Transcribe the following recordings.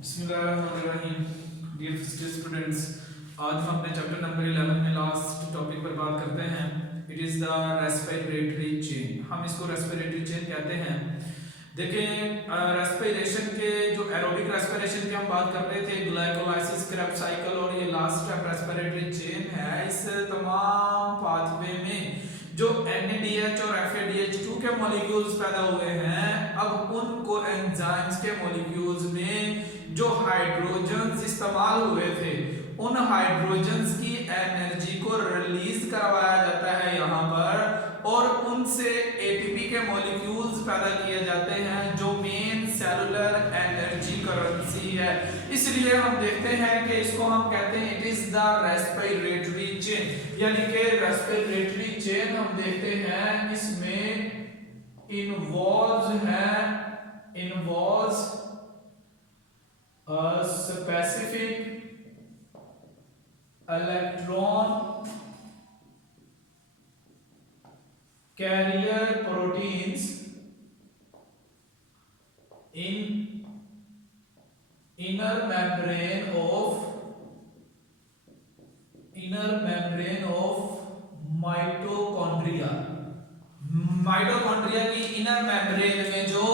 बिस्मिल्लाहिर्रहमानिर्रहीम। Dear physics students, आज हम अपने चैप्टर नंबर 11 में लास्ट टॉपिक पर बात करते हैं। It is the respiratory chain. हम इसको रेस्पिरेटरी चेन कहते हैं। देखें, रेस्पिरेशन के जो एरोबिक रेस्पिरेशन की हम बात कर रहे थे, ग्लाइकोलाइसिस, क्रेब्स साइकिल और ये लास्ट स्टेप रेस्पिरेटरी चेन है। इस तमाम पाथवे में जो NADH और FADH2 के मॉलिक्यूल्स पैदा हुए हैं, अब उनको एंजाइम्स के मॉलिक्यूल्स में जो हाइड्रोजन्स इस्तेमाल हुए थे, उन हाइड्रोजन्स की एनर्जी को रिलीज करवाया जाता है यहाँ पर, और उनसे ATP के मॉलिक्यूल्स पैदा किए जाते हैं जो मेन सेलुलर एनर्जी करेंसी है। इसलिए हम देखते हैं कि इसको हम कहते हैं it is the respiratory chain, यानी कि रेस्पिरेटरी चेन हम देखते हैं इसमें involves a specific electron carrier proteins in inner membrane of mitochondria। Mitochondria की इनर मेम्ब्रेन में जो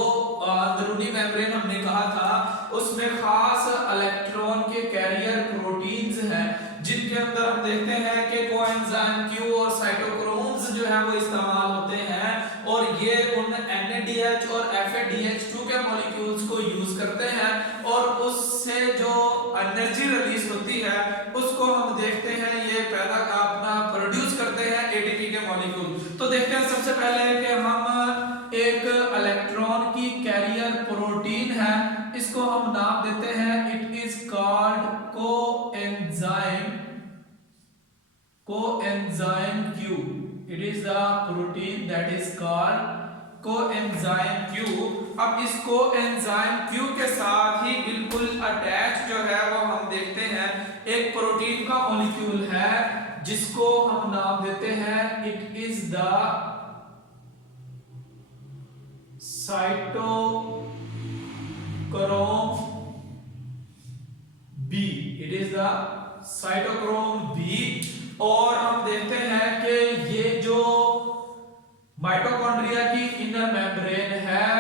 अंदरूनी मेम्ब्रेन हमने कहा था, उसमें खास इलेक्ट्रॉन के कैरियर प्रोटीन्स हैं, जिनके अंदर हम देखते हैं कि कोएंजाइम Q और साइटोक्रोम्स जो है वो इस्तेमाल होते हैं, और ये उन NADH और FADH2 के मॉलिक्यूल्स को यूज करते हैं, और उससे जो एनर्जी रिलीज होती है उसको हम देखते हैं ये पैदा अपना प्रोड्यूस करते हैं ATP के मॉलिक्यूल। तो देखते हैं सबसे पहले कि हम एक इलेक्ट्रॉन की कैरियर प्रोटीन है, इसको हम नाम देते हैं it is called coenzyme Q। It is the protein that is called coenzyme Q। अब इस कोएंजाइम Q के साथ ही बिल्कुल अटैच जो है वो हम देखते हैं एक प्रोटीन का मॉलिक्यूल है, जिसको हम नाम देते हैं it is the cytochrome B। It is the cytochrome B। और हम देखते हैं कि ये जो माइटोकॉन्ड्रिया की इनर मेम्ब्रेन है,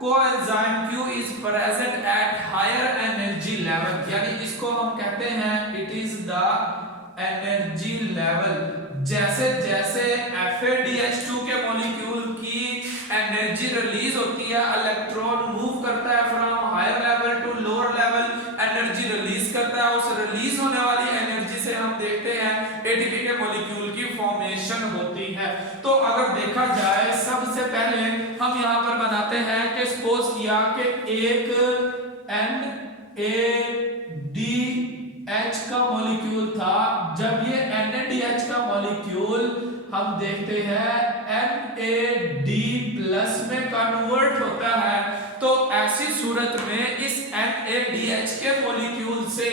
coenzyme Q is present at higher energy level, यानी इसको हम कहते हैं it is the energy level. जैसे जैसे FADH2 के मॉलिक्यूल की एनर्जी रिलीज होती है, इलेक्ट्रॉन मूव करता है from higher level to lower level, energy release करता है, उस रिलीज होने वाली एनर्जी से हम देखते हैं ATP के मॉलिक्यूल की फॉर्मेशन होती है। तो अगर देखा जाए, सबसे पहले हम यहाँ पर बनाते हैं कि सपोज किया कि एक NADH का मॉलिक्यूल था, जब ये NADH का मॉलिक्यूल हम देखते हैं NAD+ में कन्वर्ट होता है, तो ऐसी सूरत में इस NADH के मॉलिक्यूल से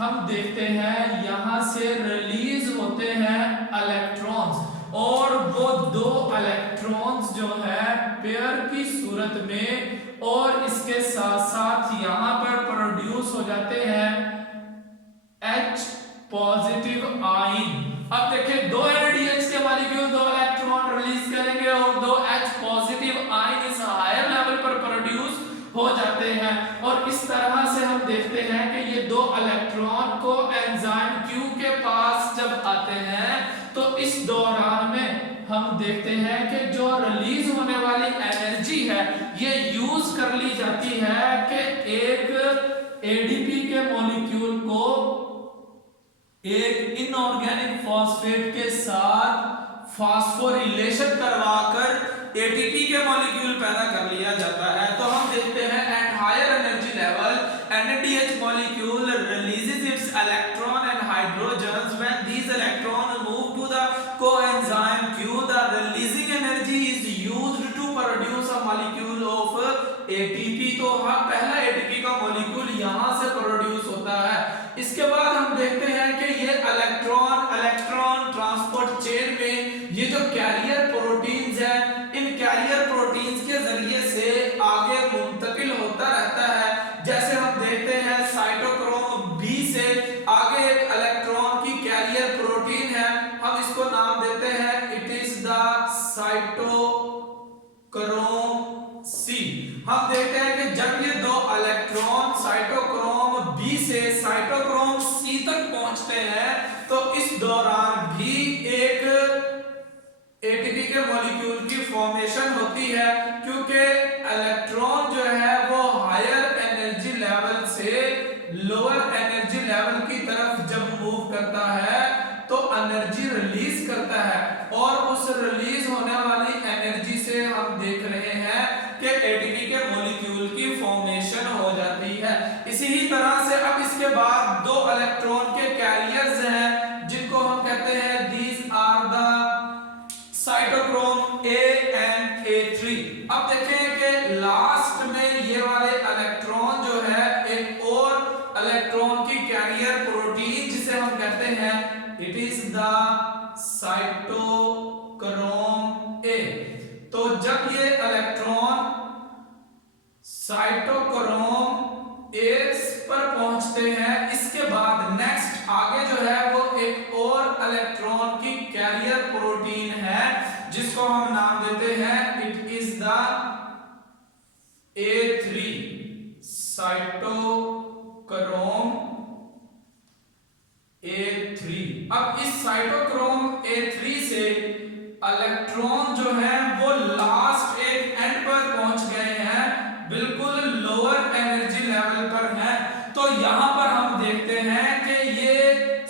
हम देखते हैं यहां से रिलीज होते हैं इलेक्ट्रॉन्स, और वो दो इलेक्ट्रॉन्स जो है पेयर की सूरत में, और इसके साथ साथ यहां पर प्रोड्यूस हो जाते हैं H पॉजिटिव आयन। अब देखिए, दो NADH के मॉलिक्यूल दो इलेक्ट्रॉन रिलीज करेंगे और दो H पॉजिटिव आयन इस हायर लेवल पर प्रोड्यूस हो जाते हैं, और इस तरह से हम देखते हैं कि ये दो इलेक्ट्रॉन को एंजाइम Q के पास जब आते हैं, तो इस दौरान में हम देखते हैं कि जो रिलीज होने वाली एनर्जी है ये यूज कर ली जाती है कि एक ADP के मॉलिक्यूल को एक इनऑर्गेनिक फॉस्फेट के साथ फास्फोरिलेशन करवाकर ATP के मॉलिक्यूल पैदा कर लिया जाता है। तो हम देखते हैं at higher energy level NADH molecule releases its electron and hydrogens. When these electrons move to the coenzyme Q, the releasing energy is used to produce a molecule of ATP। तो हाँ, पहला ATP का molecule यहाँ से produce होता है। इसके बाद हम देखते हैं कि ये इलेक्ट्रॉन ट्रांसपोर्ट चेन में ये जो कैरियर प्रोटीन्स हैं, इन कैरियर प्रोटीन्स के जरिए से आगे मुंतकिल होता रहता है। जैसे हम देखते हैं जब ये दो इलेक्ट्रॉन साइटोक्रोम बी से साइटोक्रोम सी तक पहुंचते हैं तो इस दौरान भी एक एटीपी के मॉलिक्यूल की फॉर्मेशन होती है, क्योंकि इलेक्ट्रॉन जो है वो हायर एनर्जी लेवल से लोअर एनर्जी लेवल की तरफ जब मूव करता है तो एनर्जी रिलीज करता है, और उस रिलीज होने वाली एनर्जी से हम देख रहे हैं कि एटीपी के मॉलिक्यूल की फॉर्मेशन हो जाती है। इसी ही तरह से अब इसके बाद दो इलेक्ट्रॉन के कैरियर्स हैं जिनको हम कहते हैं these are the cytochrome A and ए3। अब देखें कि लास्ट में ये वाले इलेक्ट्रॉन जो है एक और इलेक्ट्रॉन की कैरियर प्रोटीन जिसे हम कहते हैं इट इज द साइटोक्रोम ए। तो जब ये इलेक्ट्रॉन साइटोक्रोम ए पर पहुंचते हैं, इसके बाद नेक्स्ट आगे जो है वो एक और इलेक्ट्रॉन की कैरियर प्रोटीन है जिसको हम नाम देते हैं it is the A3 cytochrome A3। अब इस साइटोक्रोम A3 से इलेक्ट्रॉन जो है वो लास्ट एक एंड पर पहुंच गए हैं, बिल्कुल लोअर एनर्जी लेवल पर है। तो यहां पर हम देखते हैं कि ये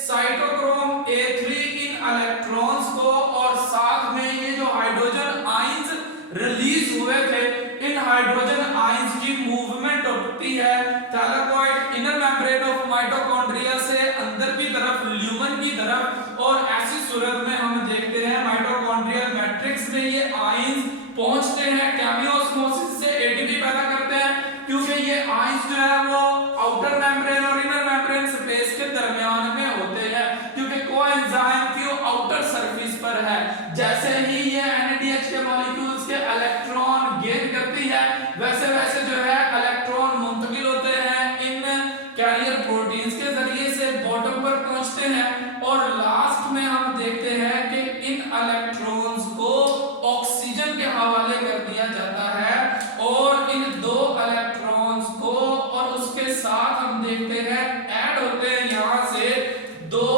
साइटोक्रोम A3 इन इलेक्ट्रॉन्स को और साथ में ये जो हाइड्रोजन आयंस रिलीज हुए थे, इन हाइड्रोजन आयंस की मूवमेंट होती है thylakoid inner membrane of mitochondria से अंदर की तरफ ल्यूमन की तरफ, और ऐसी सूरत में हम देखते हैं माइटोकॉन्ड्रियल मैट्रिक्स में ये आयंस पहुंचते हैं, केमियोस्मोसिस से एटीपी पैदा करते हैं, क्योंकि ये आयंस जो है वो आउटर मेम्ब्रेन और इनर मेम्ब्रेन स्पेस के दरमियान में होते हैं, क्योंकि कोएंजाइम की आउटर सरफेस पर है। जैसे ही ये NADH के मॉलिक्यूल्स के इलेक्ट्रॉन गेन करती है, वैसे वैसे जो है इलेक्ट्रॉन मुंतकिल होते हैं इन कैरियर प्रोटीन्स के जरिए से बॉटम पर पहुंचते हैं, और लास्ट में हम देखते हैं कि इन इलेक्ट्रॉन्स को ऑक्सीजन के हवाले कर दिया जाता है, और इन दो इलेक्ट्रॉन्स को और उसके साथ हम देखते हैं ऐड होते हैं यहां से दो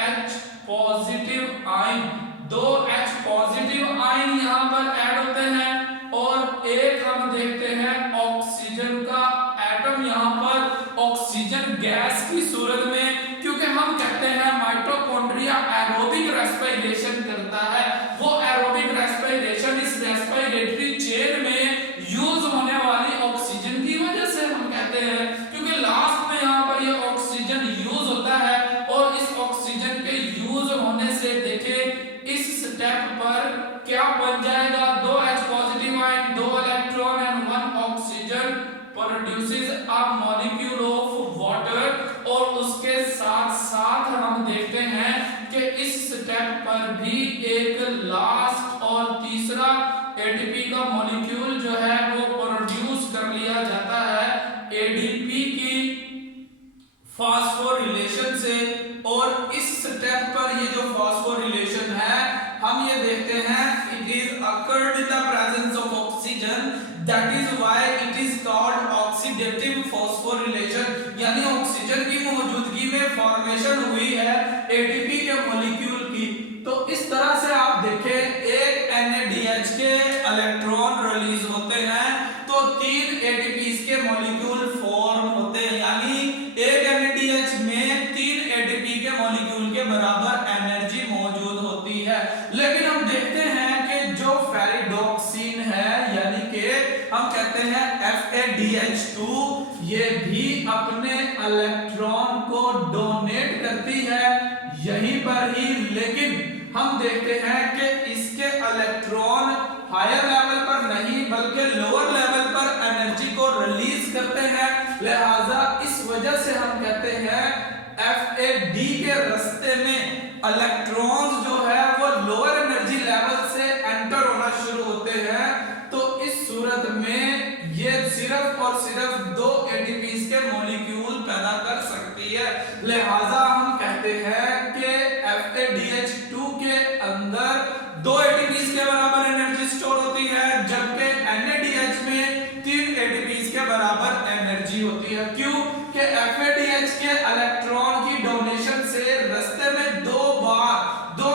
H पॉजिटिव आयन, दो H पॉजिटिव आयन यहां पर ऐड होते हैं, और एक हम देखते हैं ऑक्सीजन का एटम यहां पर ऑक्सीजन गैस की सूरत में, क्योंकि हम कहते हैं माइटोकॉन्ड्रिया एरोबिक रेस्पिरेशन करता है। वो एरोबिक रेस्पिरेशन इस रेस्पिरेटरी चेन में यूज होने वाली ऑक्सीजन की वजह से हम कहते हैं, क्योंकि लास्ट में यहां पर ये ऑक्सीजन यूज होता है, और इस ऑक्सीजन के यूज होने से देखें इस स्टेप पर क्या बन जाएगा, दो H पॉजिटिव आयन, दो electron and one oxygen produces a molecule of water, और उसके साथ साथ हम देखते हैं कि इस स्टेप पर भी एक लास्ट और तीसरा एटीपी का मॉलिक्यूल जो है वो प्रोड्यूस कर लिया जाता है एडीपी की फास्फोरिलेशन से, और इस स्टेप पर ये जो फास्फोरिलेशन है हम ये देखते हैं it is occurred in the presence of oxygen, that is why it is called oxidative phosphorylation, यानी ऑक्सीजन की मौजूदगी में फॉर्मेशन हुई है एटीपी के मॉलिक्यूल की। तो इस तरह से आप देखें एक NADH के इलेक्ट्रॉन रिलीज होते हैं तो तीन ATPs के मॉलिक्यूल फॉर्म होते हैं, यानी एक NADH में तीन ATP के मॉलिक्यूल के बराबर एनर्जी मौजूद होती है। लेकिन हम देखते हैं कि जो फेरिडोक्सिन है, यानी कि हम कहते हैं FADH2, ये भी अपने इलेक्ट्रॉन को डोनेट करती है यहीं पर ही, लेकिन हम देखते हैं कि इसके इलेक्ट्रॉन हायर लेवल पर नहीं बल्कि लोअर लेवल पर एनर्जी को रिलीज करते हैं, लिहाजा इस वजह से हम कहते हैं FAD के रास्ते में इलेक्ट्रॉन्स जो है वो लोअर एनर्जी लेवल से एंटर होना शुरू होते हैं। तो इस सूरत में ये सिर्फ और सिर्फ दो एटीपीज के मॉलिक्यूल पैदा कर सकती है, लिहाजा हम कहते हैं कि FADH2 के अंदर दो एटीपीज के बराबर एनर्जी स्टोर होती है, जबकि NADH में तीन एटीपीज के बराबर बराबर एनर्जी होती है। क्यों कि FADH के इलेक्ट्रॉन की डोनेशन से रास्ते में दो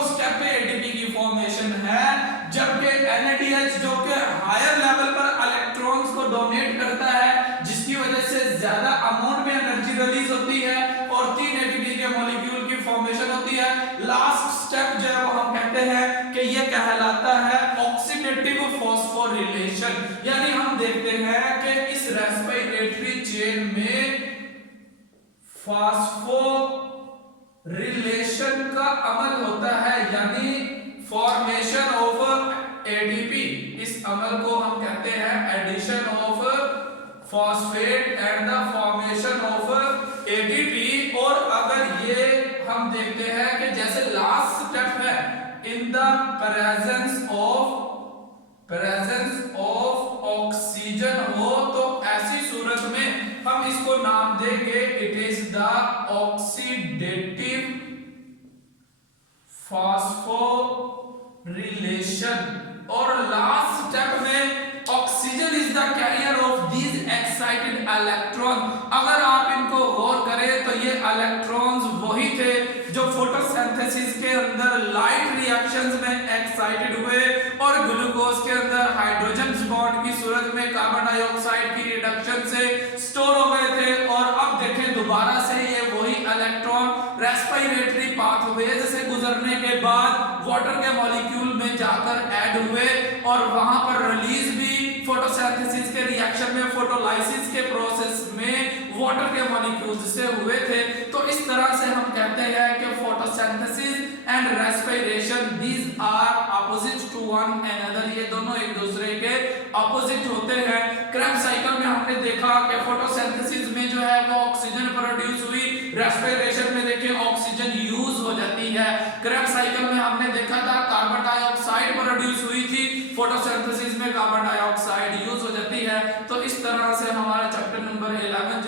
स्टेप पे ATP की फॉर्मेशन है, जबकि NADH जो कि हायर लेवल पर इलेक्ट्रॉन्स को डोनेट करता है, जिसकी वजह से ज्यादा अमाउंट में एनर्जी रिलीज होती है और 3 ATP के मॉलिक्यूल की फॉर्मेशन होती है। लास्ट स्टेप जो है वो हम कहते हैं कि ये कहलाता है ऑक्सीडेटिव फॉस्फोरिलेशन। यानी हम देखते हैं कि इस रेस्पिरेटरी चेन में फास्फो रिलेशन का अमल होता है, यानी फॉर्मेशन ऑफ एटीपी। इस अमल को हम कहते हैं addition of phosphate and the formation of ATP. और अगर ये हम देखते हैं कि जैसे लास्ट स्टेप है in the presence of oxygen हो, तो ऐसी सूरत में हम इसको नाम देंगे it is the oxidative phosphorylation. और लास्ट स्टेप में oxygen is the carrier of these excited electron. अगर आप इनको गौर करें तो ये इलेक्ट्रॉन्स वही थे जो फोटोसिंथेसिस के अंदर लाइट रिएक्शंस में एक्साइटेड हुए और ग्लूकोज के अंदर हाइड्रोजन बॉन्ड की सूरत में कार्बन डाइऑक्साइड की रिडक्शन से स्टोर हो गए थे। और अब देखें दोबारा से ये वही इलेक्ट्रॉन रेस्पिरेटरी पाथवेज से गुजरने के बाद वाटर के मॉलिक्यूल में जाकर ऐड हुए और वहां पर रिलीज भी फोटोसिंथेसिस के रिएक्शन में फोटोलाइसिस के प्रोसेस में वाटर के मॉलिक्यूल्स से हुए थे। तो इस तरह से हम कहते हैं कि photosynthesis and respiration these are opposite to one another. ये दोनों एक दूसरे के अपोजिट होते हैं। क्रेब्स साइकिल में हमने देखा कि फोटोसिंथेसिस में जो है वो ऑक्सीजन प्रोड्यूस हुई, रेस्पिरेशन में देखिए ऑक्सीजन यूज हो जाती है। क्रेब्स साइकिल में हमने देखा था कार्बन डाइऑक्साइड प्रोड्यूस हुई थी, फोटोसिंथेसिस में कार्बन डाइऑक्साइड यूज हो जाती है। तो इस तरह से हमारा चैप्टर नंबर 11